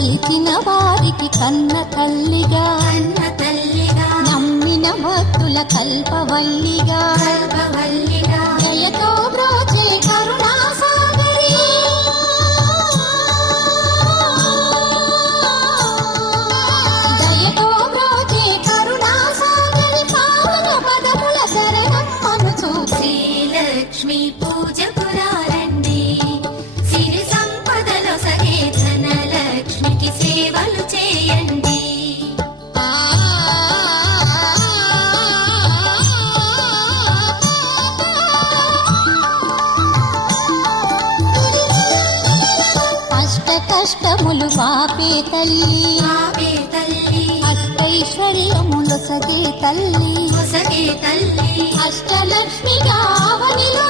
కొలిచిన వారికి కన్న తల్లిగా నమ్మిన భక్తుల కల్పవల్లిగా దయతో బ్రోచే కరుణా సాగరి దయతో బ్రోచే కరుణా సాగరి పావన పదముల శరణం మనుచు శ్రీలక్ష్మి పూజకు రండి సిరి సంపదలో సగే ధనలక్ష్మికి సేవలు చేయండి. కష్టములు పాపే తల్లి అష్టైశ్వర్యములు సగే తల్లి అష్టలక్ష్మిగా అవనిలో